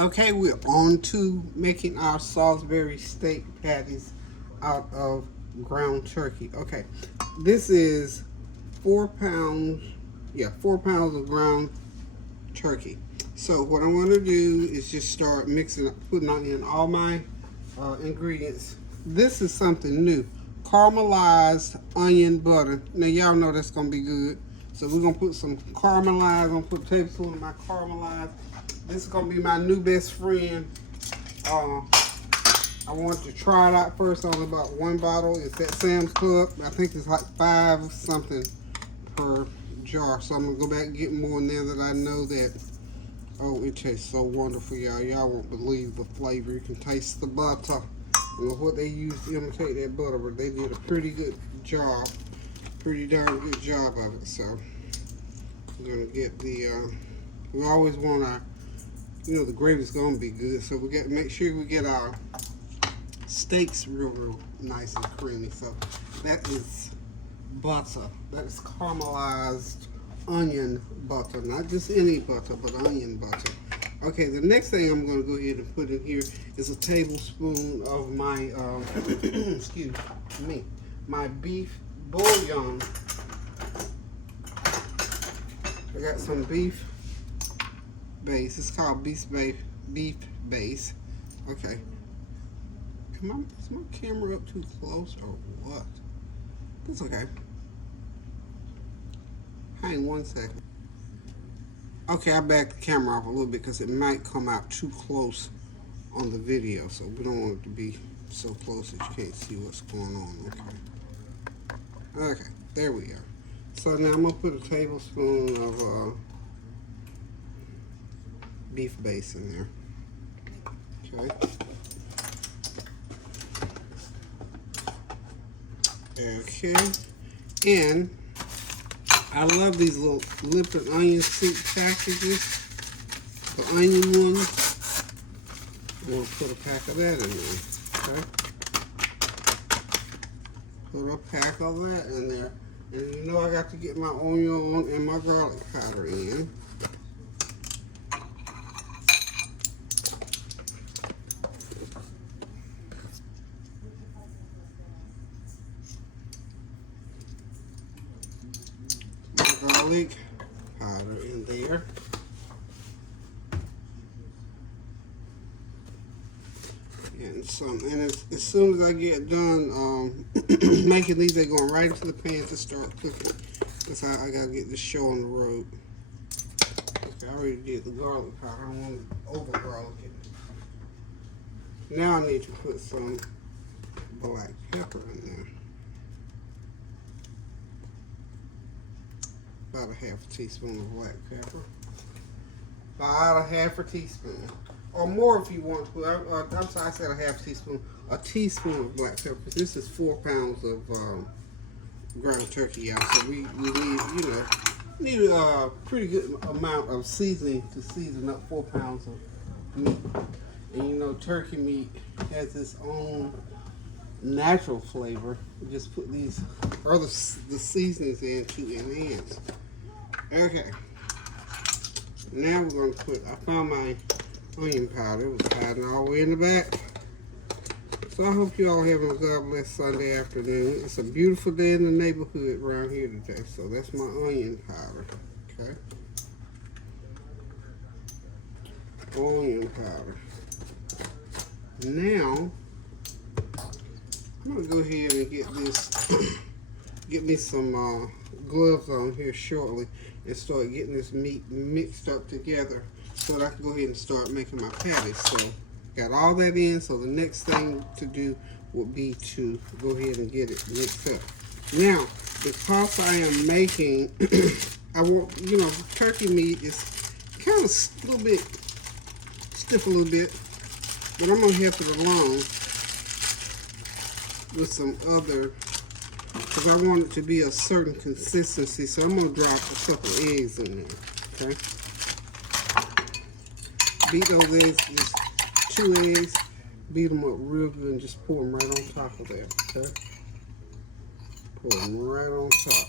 Okay, we're on to making our Salisbury steak patties out of ground turkey. Okay, this is 4 pounds, yeah, 4 pounds of ground turkey. So what I'm going to do is just start mixing, putting on in all my ingredients. This is something new, caramelized onion butter. Now y'all know that's going to be good. So we're going to put some caramelized, I'm going to put a tablespoon of my caramelized. This is going to be my new best friend. Uh, I want to try it out first on about one bottle. It's at Sam's Club. I think it's like 5 something per jar. So I'm going to go back and get more now that I know that. Oh, it tastes so wonderful, y'all. Y'all won't believe the flavor. You can taste the butter. I don't know what they used to imitate that butter, but they did a pretty good job. Pretty darn good job of it. So we're going to get the, we always want our, the gravy's going to be good. So we got to make sure we get our steaks real nice and creamy. So that is butter. That is caramelized onion butter, not just any butter, but onion butter. Okay, the next thing I'm going to go ahead and put in here is a tablespoon of my, excuse me, my beef bouillon. I got some beef base. It's called beef base. Okay. Is my camera up too close or what? That's okay. Hang one second. Okay, I backed the camera off a little bit because it might come out too close on the video. So we don't want it to be so close that you can't see what's going on. Okay. Okay, there we are. So now I'm going to put a tablespoon of beef base in there. Okay. Okay. And I love these little Lipton onion soup packages, the onion ones. I'm going to put a pack of that in there, okay? Put a pack of that in there. And I got to get my onion and my garlic powder in. Garlic powder in there. And as soon as I get done making these, they're going right into the pan to start cooking. That's how I gotta get this show on the road. Okay, I already did the garlic powder. I don't want to over garlic it. Now I need to put some black pepper in there. About a half a teaspoon of black pepper. About a half a teaspoon. Or more if you want to. I'm sorry, I said a half teaspoon. A teaspoon of black pepper. This is 4 pounds of ground turkey, y'all. So we need a pretty good amount of seasoning to season up 4 pounds of meat. And turkey meat has its own natural flavor. We just put these the seasonings in to enhance. Okay. Now we're going to I found my onion powder. It was hiding all the way in the back. So I hope you all having a God bless Sunday afternoon. It's a beautiful day in the neighborhood around here today. So that's my onion powder. Okay. Onion powder. Now, I'm going to go ahead and get this, get me some gloves on here shortly and start getting this meat mixed up together so that I can go ahead and start making my patties. So, got all that in, so the next thing to do would be to go ahead and get it mixed up. Now, because I am making, I want, turkey meat is kind of a little bit stiff a little bit, but I'm going to help it along with some other, because I want it to be a certain consistency, so I'm going to drop a couple of eggs in there, okay? Beat those eggs, just 2 eggs, beat them up real good and just pour them right on top of that, okay? Pour them right on top.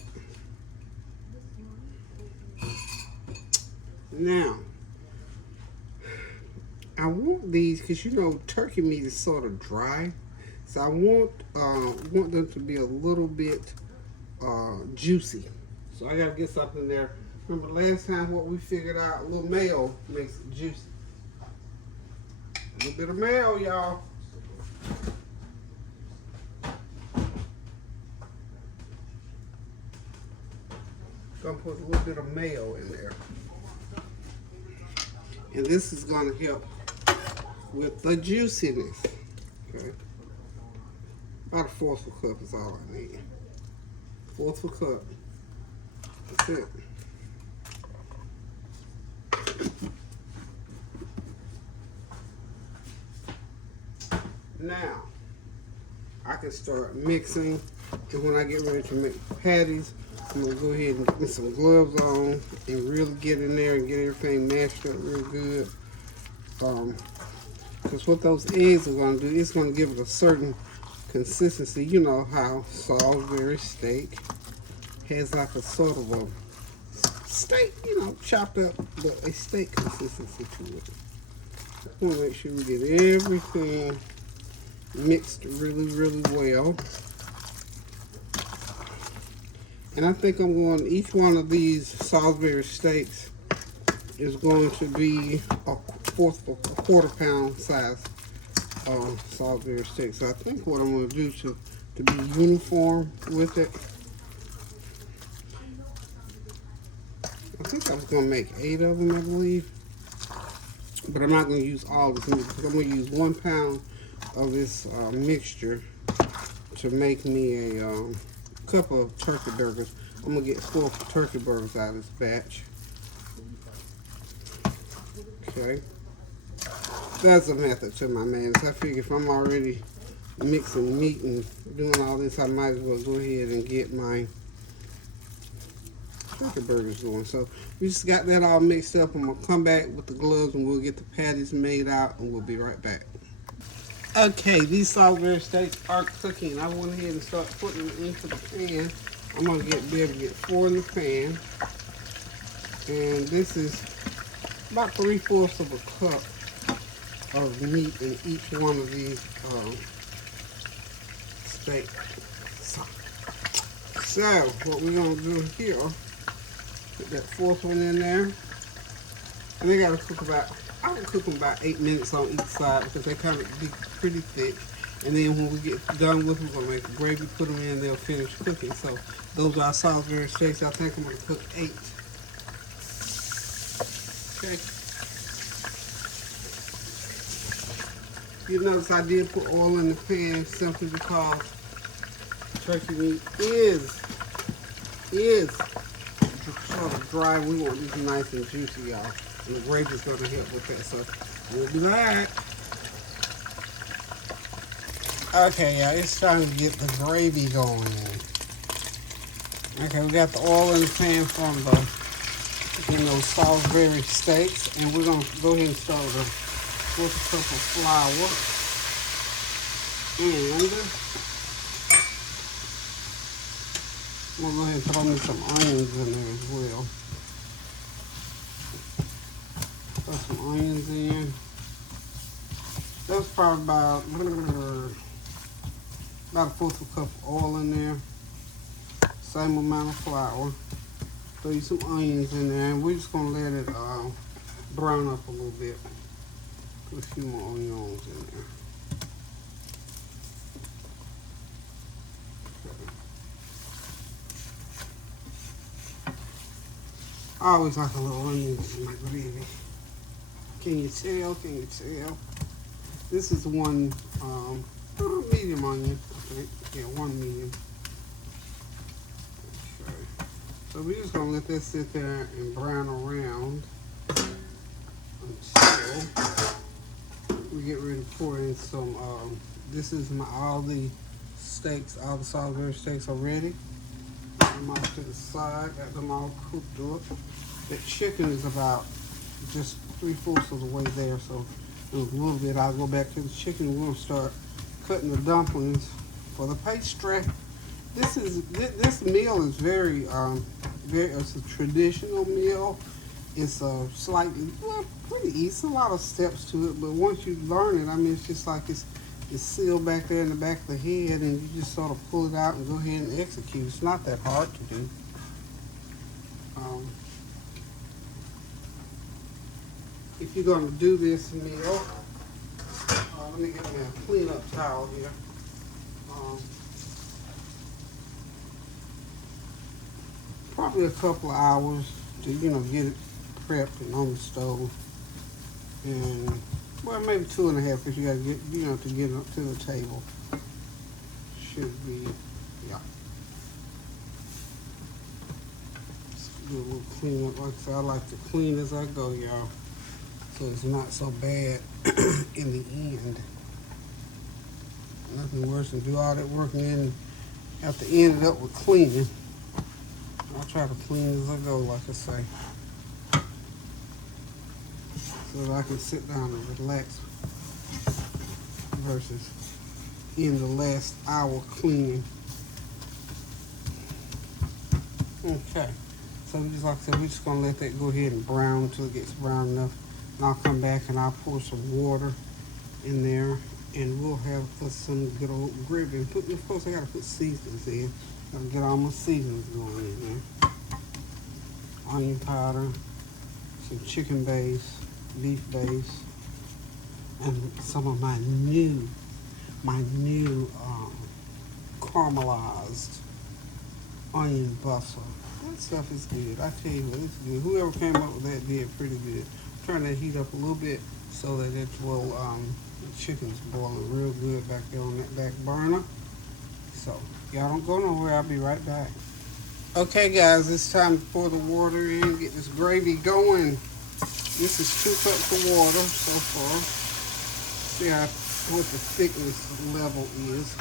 Now, I want these because you know turkey meat is sort of dry, so I want them to be a little bit juicy. So I gotta get something there. Remember last time what we figured out? A little mayo makes it juicy. A little bit of mayo, y'all. Gonna put a little bit of mayo in there. And this is gonna help with the juiciness. Okay. About a fourth of a cup is all I need. Fourth of a cup. That's it. Now, I can start mixing. And when I get ready to make patties, I'm gonna go ahead and get some gloves on and really get in there and get everything mashed up real good. Because what those eggs are gonna do, it's gonna give it a certain consistency. You know how Salisbury steak has like a sort of a steak, you know, chopped up, but a steak consistency to it. I want to make sure we get everything mixed really, really well. And I think I'm going, each one of these Salisbury steaks is going to be a quarter pound size Salisbury steak. So I think what I'm going to do to be uniform with it, I think I was going to make 8 of them, I believe. But I'm not going to use all this meat because I'm going to use 1 pound of this mixture to make me a couple of turkey burgers. I'm going to get 4 turkey burgers out of this batch. Okay. That's a method to my madness. I figure if I'm already mixing meat and doing all this, I might as well go ahead and get my turkey burgers going. So we just got that all mixed up. I'm going to come back with the gloves and we'll get the patties made out and we'll be right back. Okay, these Salisbury steaks are cooking. I went ahead and started putting them into the pan. I'm going to be able to get 4 in the pan. And this is about 3/4 of a cup of meat in each one of these steaks. So, what we're going to do here, put that 4th one in there. And they got to cook about, I can cook them about 8 minutes on each side because they kind of be pretty thick. And then when we get done with them, we're going to make the gravy, put them in, they'll finish cooking. So those are our Salisbury steaks. I think I'm going to cook 8. Okay. You notice I did put oil in the pan simply because turkey meat is sort of dry. We want these nice and juicy, y'all. And the gravy is going to help with that. So we'll be back. Okay, y'all, it's time to get the gravy going. Okay, we got the oil in the pan from those Salisbury steaks, and we're gonna go ahead and start with a 4th cup of flour, and we'll go ahead and throw me some onions in there as well. Throw some onions in. That's probably about a 4th of a cup of oil in there. Same amount of flour. Throw you some onions in there, and we're just gonna let it brown up a little bit. Put a few more onions in there. I always like a little onions in my gravy. Can you tell? Can you tell? This is one medium onion, I think. Yeah, 1 medium. Okay. So we're just gonna let that sit there and brown around until we get ready to pour in some. This is all the steaks, all the Salisbury steaks are ready. Put them off to the side. Got them all cooked up. The chicken is about just 3/4 of the way there, so in a little bit I'll go back to the chicken. We're gonna start cutting the dumplings for the pastry. This meal is very it's a traditional meal. It's slightly, well, pretty easy. It's a lot of steps to it, but once you learn it, I mean, it's just like it's sealed back there in the back of the head, and you just sort of pull it out and go ahead and execute. It's not that hard to do. If you're going to do this meal, let me get me a clean-up towel here. Probably a couple of hours to, get it prepped and on the stove. And, well, maybe 2.5 if you got to get, to get it up to the table. Should be, yeah. Just do a little cleanup. Like I said, I like to clean as I go, y'all. So it's not so bad in the end. Nothing worse than do all that work and then have to end it up with cleaning. I try to clean as I go, like I say, so that I can sit down and relax versus in the last hour cleaning. Okay, so just like I said, we're just gonna let that go ahead and brown until it gets brown enough, and I'll come back and I'll pour some water in there, and we'll have some good old gravy. And of course, I gotta put seasonings in. Gotta get all my seasonings going in there. Onion powder, some chicken base, beef base, and some of my new caramelized onion butter. That stuff is good. I tell you what, it's good. Whoever came up with that did pretty good. Turn that heat up a little bit so that it will, the chicken's boiling real good back there on that back burner. So, y'all don't go nowhere. I'll be right back. Okay, guys, it's time to pour the water in, get this gravy going. This is 2 cups of water so far. See what the thickness level is.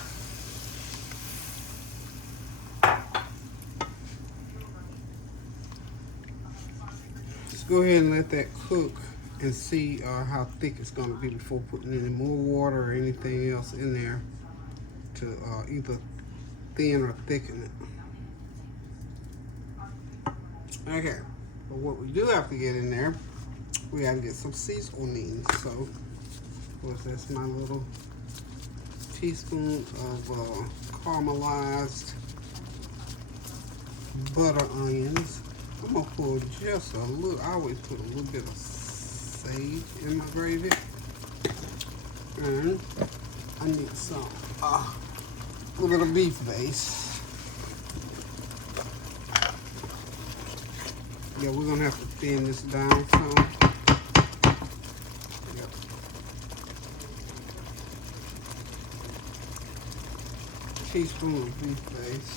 Just go ahead and let that cook and see how thick it's going to be before putting any more water or anything else in there to either thin or thicken it. Okay, but what we do have to get in there, we got to get some seasonings. So, of course, that's my little teaspoon of caramelized butter onions. I'm going to pour just a little, I always put a little bit of sage in my gravy. And I need some, a little bit of beef base. Yeah, we're gonna have to thin this down some. Yep. Teaspoon of beef base.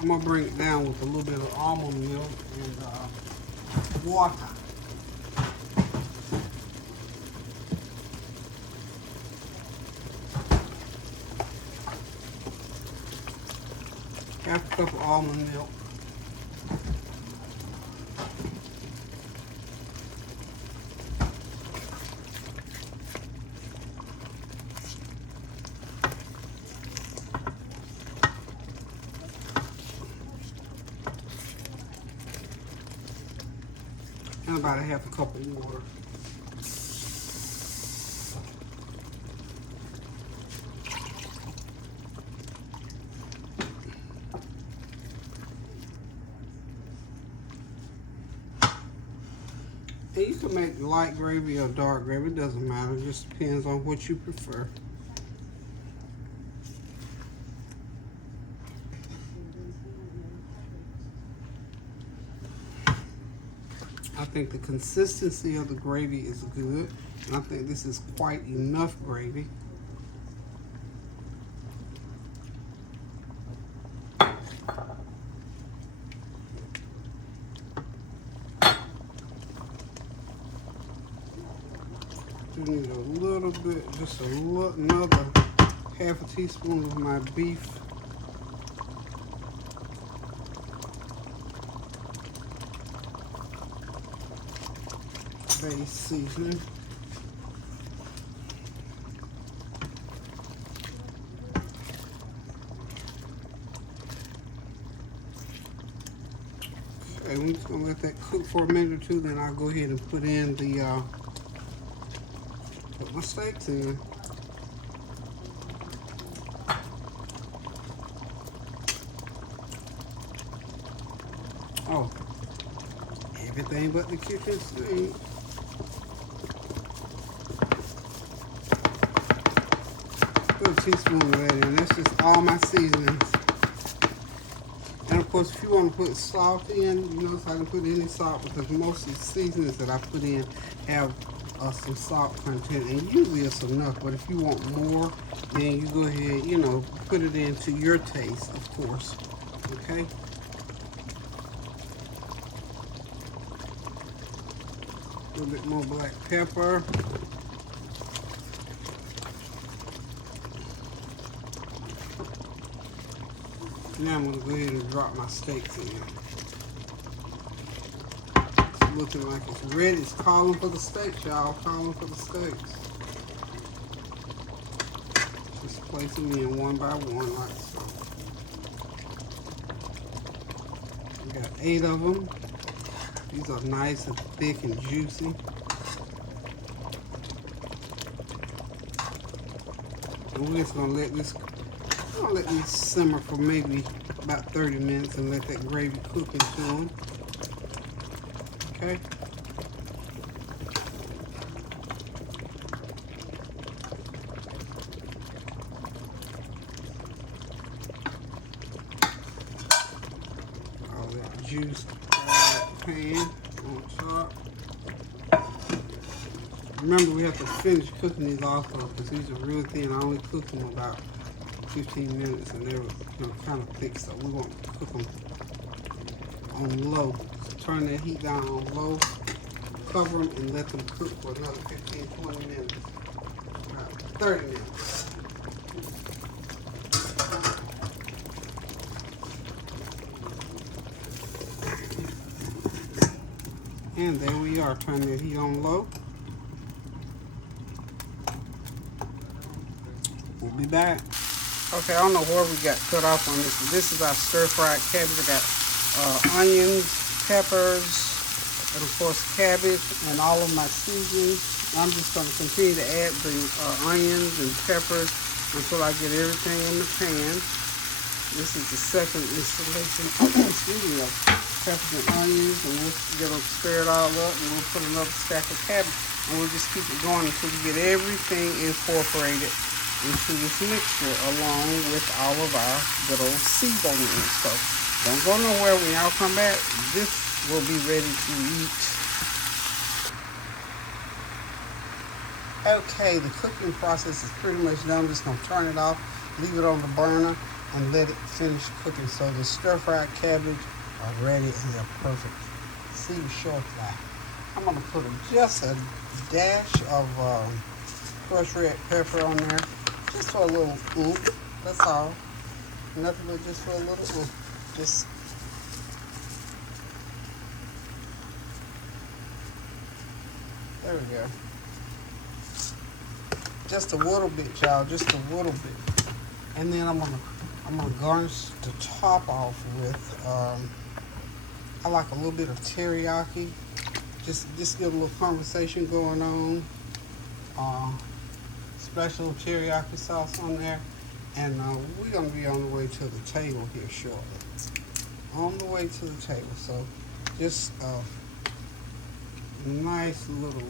I'm gonna bring it down with a little bit of almond milk and water. Half a cup of almond milk. And about a half a cup of water. And you can make light gravy or dark gravy, it doesn't matter, it just depends on what you prefer. I think the consistency of the gravy is good, and I think this is quite enough gravy. You need a little bit, just another half a teaspoon of my beef base seasoning. Okay, we're just gonna let that cook for a minute or two, then I'll go ahead and put in the put my steaks in. Oh, everything but the kitchen sink. Put a teaspoon of that in. That's just all my seasonings. And of course, if you want to put salt in, you notice I can put any salt because most of the seasonings that I put in have some salt content, and usually it's enough. But if you want more, then you go ahead, you know, put it into your taste, of course. Okay. A little bit more black pepper. Now I'm going to go ahead and drop my steaks in. It's looking like it's ready. It's calling for the steaks, y'all. Calling for the steaks. Just place them in one by one like so. We got 8 of them. These are nice and thick and juicy. And we're just going to let this simmer for maybe about 30 minutes and let that gravy cook into them. Okay. All that juice pan on top. Remember, we have to finish cooking these also because these are real thin. I only cooked them about 15 minutes and they were, you know, kind of thick, so we want to cook them on low. So turn that heat down on low, cover them, and let them cook for another 15-20 minutes, 30 minutes. And there we are. Turn that heat on low. We'll be back. Okay, I don't know where we got cut off on this. This is our stir-fried cabbage. I got onions, peppers, and of course cabbage, and all of my seasonings. I'm just going to continue to add the onions and peppers until I get everything in the pan. This is the second installation excuse me, of peppers and onions, and we'll get them stirred all up, and we'll put another stack of cabbage, and we'll just keep it going until we get everything incorporated into this mixture along with all of our good old seasonings. So don't go nowhere. When y'all come back, this will be ready to eat. Okay, the cooking process is pretty much done. I'm just going to turn it off, leave it on the burner, and let it finish cooking. So the stir-fried cabbage are ready and they're perfect. See the short fly. I'm going to put just a dash of crushed red pepper on there. Just for a little oomph, that's all. Nothing but just for a little oomph. Just there we go. Just a little bit, y'all. Just a little bit. And then I'm gonna garnish the top off with I like a little bit of teriyaki. Just get a little conversation going on. Special teriyaki sauce on there, and we're going to be on the way to the table here shortly. On the way to the table, so just a nice little,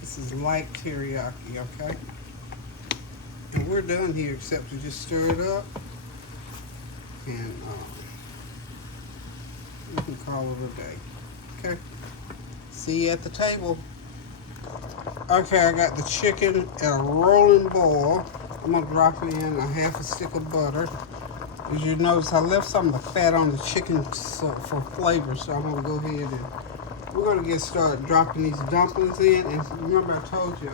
this is light teriyaki, okay? And we're done here except to just stir it up, and we can call it a day, okay? See you at the table. Okay, I got the chicken at a rolling boil. I'm gonna drop in a half a stick of butter. As you notice, I left some of the fat on the chicken for flavor, so I'm gonna go ahead and we're gonna get started dropping these dumplings in. And remember, I told you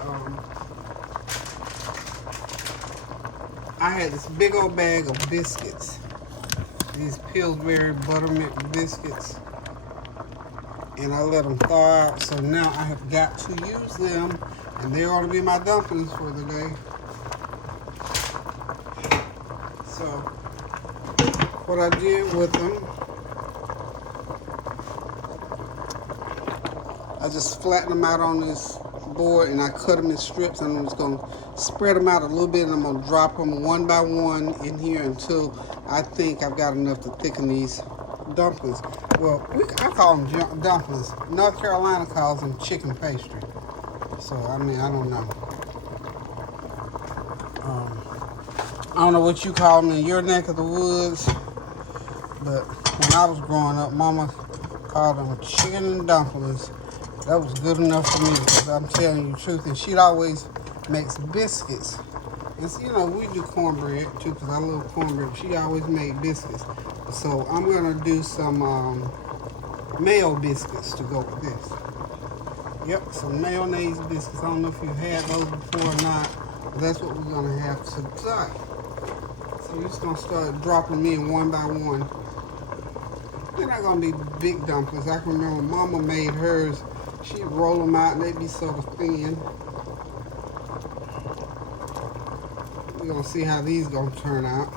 I had this big old bag of biscuits, these Pillsbury buttermilk biscuits. And I let them thaw out, so now I have got to use them, and they're going to be my dumplings for the day. So what I did with them, I just flattened them out on this board and I cut them in strips, and I'm just going to spread them out a little bit, and I'm going to drop them one by one in here until I think I've got enough to thicken these dumplings. Well, I call them dumplings. North Carolina calls them chicken pastry. So, I mean, I don't know. I don't know what you call them in your neck of the woods, but when I was growing up, Mama called them chicken and dumplings. That was good enough for me, because I'm telling you the truth. And she'd always makes biscuits. And so, you know, we do cornbread too, because I love cornbread. She always made biscuits. So I'm going to do some Mayo biscuits to go with this. Yep, some mayonnaise biscuits. I don't know if you've had those before or not, but that's what we're going to have today. So we're just going to start dropping them in one by one. They're not going to be big dumplings. I can remember Mama made hers. She'd roll them out and they'd be sort of thin. We're going to see how these going to turn out.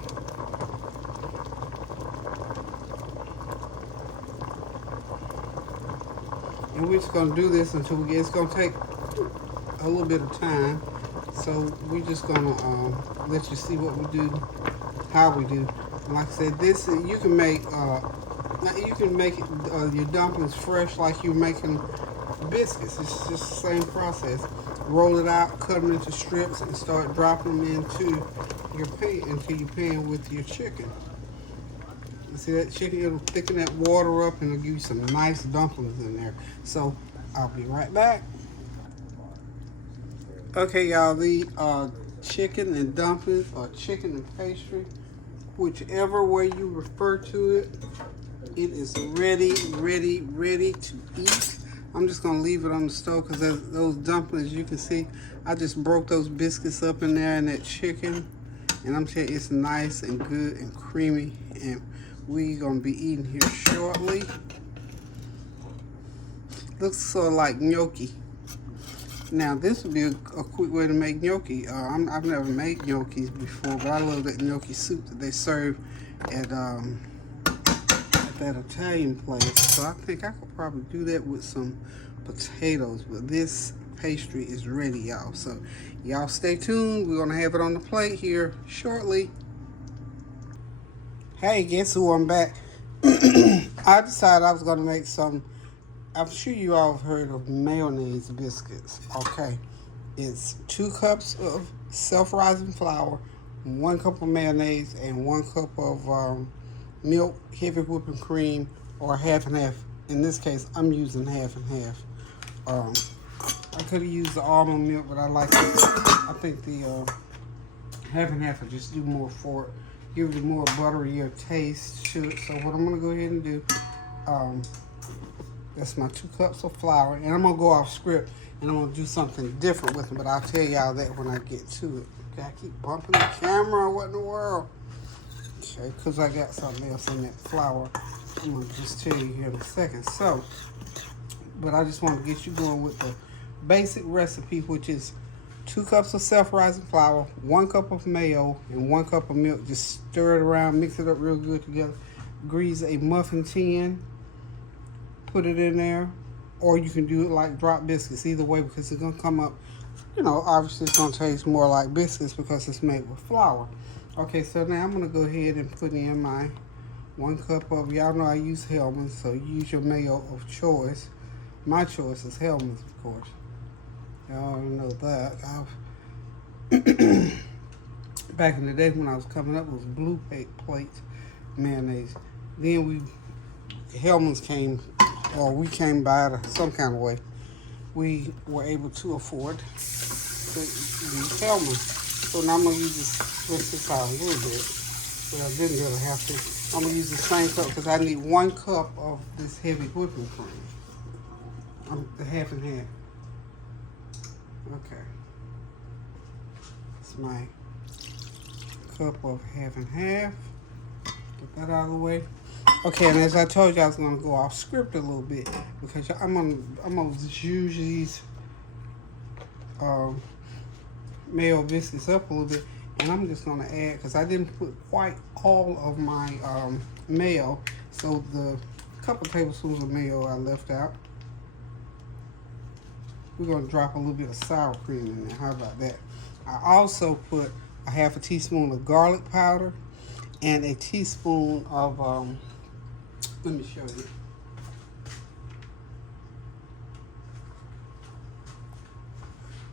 And we're just going to do this until we get, it's going to take a little bit of time. So we're just going to let you see what we do, how we do. And like I said, this, you can make your dumplings fresh like you're making biscuits. It's just the same process. Roll it out, cut them into strips, and start dropping them into your pan with your chicken. You see that chicken? It'll thicken that water up and it'll give you some nice dumplings in there. So I'll be right back. Okay, y'all, the chicken and dumplings, or chicken and pastry, whichever way you refer to it, it is ready to eat. I'm just going to leave it on the stove, because those dumplings, you can see, I just broke those biscuits up in there and that chicken. And I'm telling you, it's nice and good and creamy. And we're going to be eating here shortly. Looks sort of like gnocchi. Now, this would be a quick way to make gnocchi. I've never made gnocchis before, but I love that gnocchi soup that they serve at that Italian place. So I think I could probably do that with some potatoes. But this pastry is ready, y'all. So y'all stay tuned. We're gonna have it on the plate here shortly. Hey, guess who? I'm back. I decided I was gonna make some, I'm sure you all have heard of mayonnaise biscuits. Okay, it's 2 cups of self-rising flour, 1 cup of mayonnaise, and 1 cup of milk, heavy whipping cream, or half and half. In this case, I'm using half and half. I could have used the almond milk, but I like it. I think the half and half will just do more for it, give it a more butterier taste to it. So what I'm gonna go ahead and do, that's my 2 cups of flour, and I'm gonna go off script, and I'm gonna do something different with them, but I'll tell y'all that when I get to it. Okay, I keep bumping the camera. What in the world? Okay, because I got something else in that flour. I'm gonna just tell you here in a second. So, but I just want to get you going with the basic recipe, which is 2 cups of self-rising flour, 1 cup of mayo, and 1 cup of milk. Just stir it around, mix it up real good together. Grease a muffin tin, put it in there, or you can do it like drop biscuits. Either way, because it's gonna come up, you know, obviously it's gonna taste more like biscuits because it's made with flour. Okay, so now I'm gonna go ahead and put in my 1 cup of, y'all know I use Hellmann's, so use your mayo of choice. My choice is Hellmann's, of course. Y'all know that. Back in the day when I was coming up, it was blue plate mayonnaise. Then Hellmann's came, or we came by it some kind of way. We were able to afford to use Hellmann's. So now I'm going to use this, stretch this out a little bit. But I didn't really have to. I'm going to use the same cup because I need 1 cup of this heavy whipping cream. The half and half. Okay. It's my cup of half and half. Get that out of the way. Okay, and as I told you, I was going to go off script a little bit because I'm gonna use these Mayo biscuits up a little bit, And I'm just gonna add, because I didn't put quite all of my mayo, so the couple tablespoons of mayo I left out. We're gonna drop a little bit of sour cream in there. How about that? I also put a half a teaspoon of garlic powder and a teaspoon of, let me show you.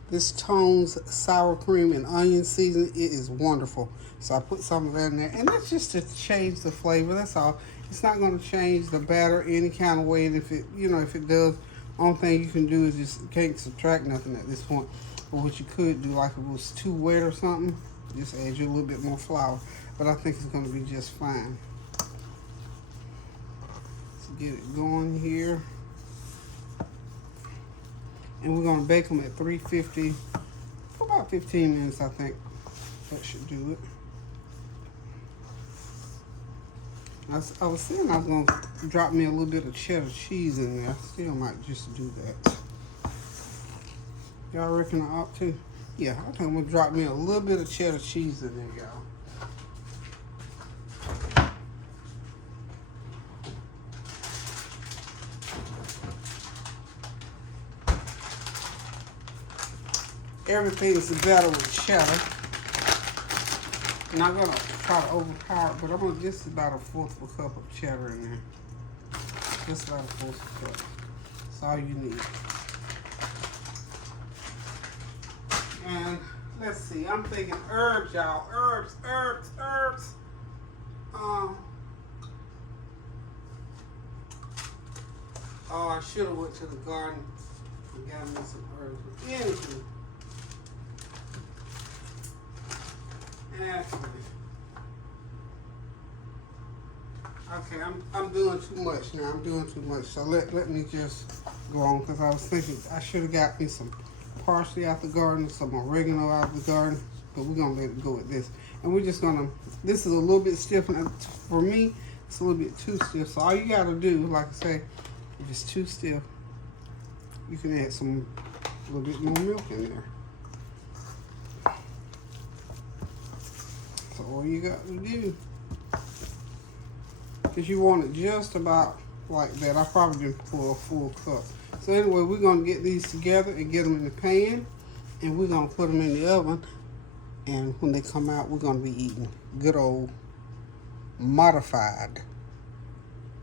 This Tone's sour cream and onion seasoning. It is wonderful. So I put some of that in there. And that's just to change the flavor. That's all. It's not going to change the batter any kind of way. And if it, if it does, only thing you can do is just, you can't subtract nothing at this point. But what you could do, like if it was too wet or something, just add you a little bit more flour. But I think it's going to be just fine. Let's get it going here. And we're going to bake them at 350 for about 15 minutes, I think. That should do it. I was saying I was going to drop me a little bit of cheddar cheese in there. I still might just do that. Y'all reckon I ought to? Yeah, I think I'm going to drop me a little bit of cheddar cheese in there, y'all. Everything's better with cheddar. I'm not gonna try to overpower it, but I'm gonna just about a fourth of a cup of cheddar in there. Just about a fourth of a cup. That's all you need. And let's see, I'm thinking herbs, y'all. Herbs. Oh, I should have went to the garden and got me some herbs. But anyway. Okay, I'm doing too much now. I'm doing too much. So let me just go on, because I was thinking I should have got me some parsley out the garden, some oregano out of the garden, but we're gonna let it go with this. And we're just gonna, this is a little bit stiff, and for me, it's a little bit too stiff. So all you gotta do, like I say, if it's too stiff, you can add a little bit more milk in there. So all you got to do, because you want it just about like that. I probably didn't pour a full cup. So anyway, we're going to get these together and get them in the pan, and we're going to put them in the oven. And when they come out, we're going to be eating good old modified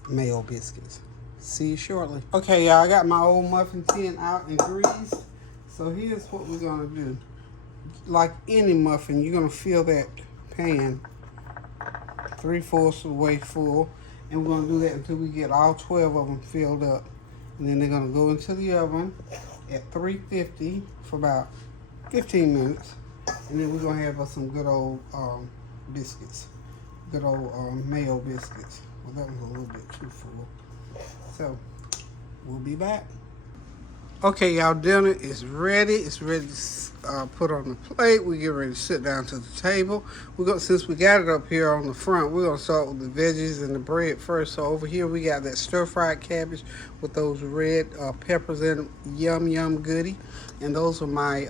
Mayo biscuits. See you shortly. Okay, y'all, I got my old muffin tin out and greased. So here's what we're going to do. Like any muffin, you're going to fill that pan 3/4 of the way full, and we're going to do that until we get all 12 of them filled up. And then they're going to go into the oven at 350 for about 15 minutes, and then we're going to have us some good old biscuits, good old Mayo biscuits. Well, that was a little bit too full, so we'll be back. Okay, y'all, dinner is ready. It's ready to put on the plate. We get ready to sit down to the table. Since we got it up here on the front, we're gonna start with the veggies and the bread first. So over here we got that stir-fried cabbage with those red peppers in them. Yum goodie. And those are my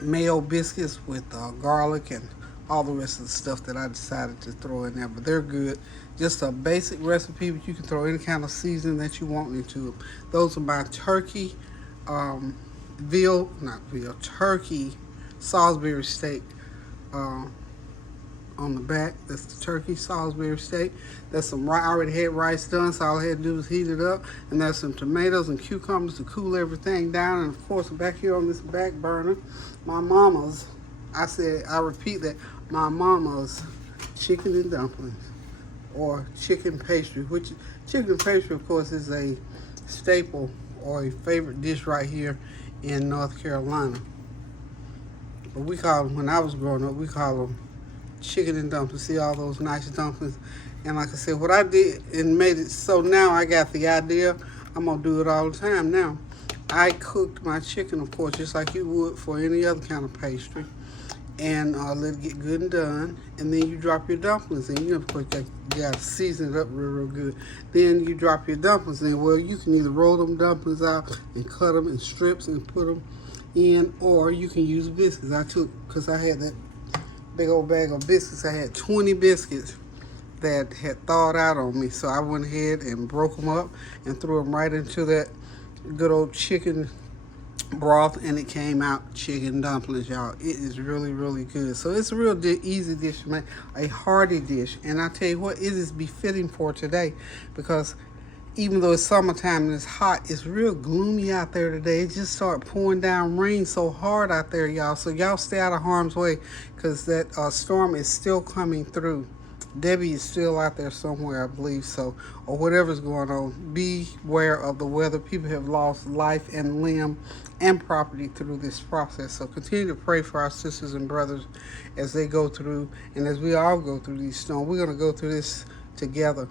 Mayo biscuits with garlic and all the rest of the stuff that I decided to throw in there, but they're good. Just a basic recipe, but you can throw any kind of seasoning that you want into them. Those are my turkey, turkey Salisbury steak on the back. That's the turkey Salisbury steak. That's some I already had rice done, so all I had to do was heat it up. And there's some tomatoes and cucumbers to cool everything down. And of course, back here on this back burner, my mama's, I repeat that, my mama's chicken and dumplings, or chicken pastry, which chicken pastry, of course, is a staple or a favorite dish right here in North Carolina. But we call them, when I was growing up, we call them chicken and dumplings. See all those nice dumplings? And like I said, what I did and made it so now I got the idea, I'm going to do it all the time now. I cooked my chicken, of course, just like you would for any other kind of pastry. And let it get good and done, and then you drop your dumplings in. Of course, you got to season it up real good. Then you drop your dumplings in. Well, you can either roll them dumplings out and cut them in strips and put them in, or you can use biscuits. I took, because I had that big old bag of biscuits, I had 20 biscuits that had thawed out on me. So I went ahead and broke them up and threw them right into that good old chicken broth, and it came out chicken dumplings, y'all. It is really, really good. So it's a real easy dish to make, a hearty dish. And I tell you what, it is befitting for today, because even though it's summertime and it's hot, it's real gloomy out there today. It just started pouring down rain so hard out there, y'all. So y'all stay out of harm's way, because that storm is still coming through. Debbie is still out there somewhere, I believe, so, or whatever's going on. Beware of the weather. People have lost life and limb and property through this process. So continue to pray for our sisters and brothers as they go through, and as we all go through these storms. We're going to go through this together.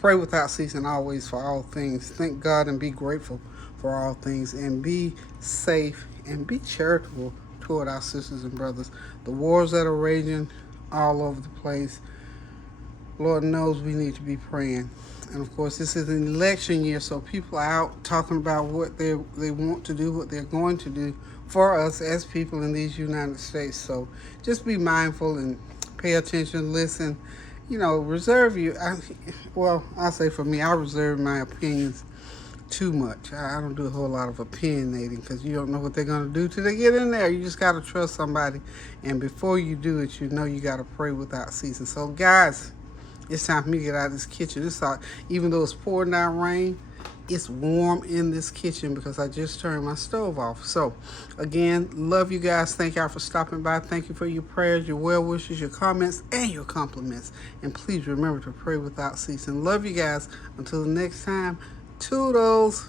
Pray without ceasing always for all things. Thank God and be grateful for all things, and be safe and be charitable toward our sisters and brothers. The wars that are raging all over the place, Lord knows we need to be praying. And of course, this is an election year, so people are out talking about what they want to do, what they're going to do for us as people in these United States. So just be mindful and pay attention, listen. Reserve I say for me, I reserve my opinions too much. I don't do a whole lot of opinionating, because you don't know what they're going to do till they get in there. You just got to trust somebody, and before you do it, you got to pray without ceasing. So guys, it's time for me to get out of this kitchen. It's hot. Even though it's pouring down rain, it's warm in this kitchen because I just turned my stove off. So again, love you guys. Thank y'all for stopping by. Thank you for your prayers, your well wishes, your comments, and your compliments. And please remember to pray without ceasing. Love you guys. Until the next time, toodles.